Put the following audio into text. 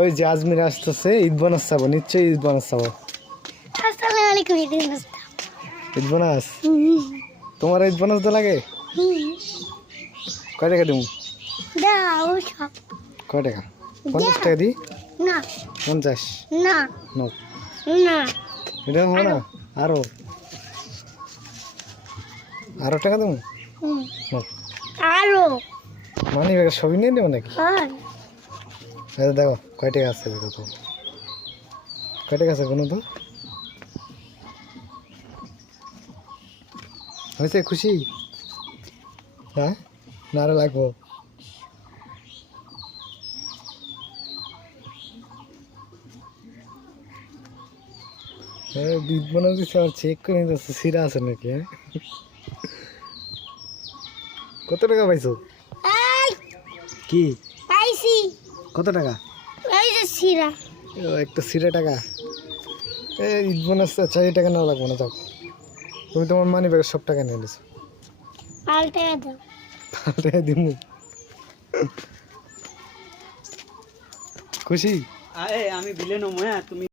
ওই যে আজমির আসতেছে, ঈদ বোনাস চাবো, নিশ্চয়ই ঈদ বোনাস চাবো। আসসালামু আলাইকুম। ঈদ বোনাস তোমার ঈদ বোনাস তো লাগে? কয় টাকা দিব? দাও সব। কয় টাকা? 50 টাকা দিই? না 50? না নো, না এটা হবে না। আরো আরো টাকা দেবো? নো। আরো মানি ব্যাগ সবই নিয়ে নেবো নাকি? হয়। দেখো কয় টাকা আছে, দেখো তো কয় টাকা আছে কোনো তো। হয়েছে খুশি? হ্যাঁ না আরো লাগবো? হ্যাঁ ঈদ বোনাস দিচ্ছে, আবার চেক করে নিতেছে সিরা আছে নাকি। হ্যাঁ কত টাকা পাইছো? এই কি পাইছি। কত টাকা? এই যে সিরা। একটা সিরা টাকা। এই ঈদ বোনাস 4 টাকা নেওয়া লাগবে না, যাও। তুমি তোমার মানি ব্যাগের সব টাকা নিয়ে নিছো। পাল্টে দাও। টাকা দিব। খুশি? আরে আমি বিলে নমু, হ্যাঁ তুমি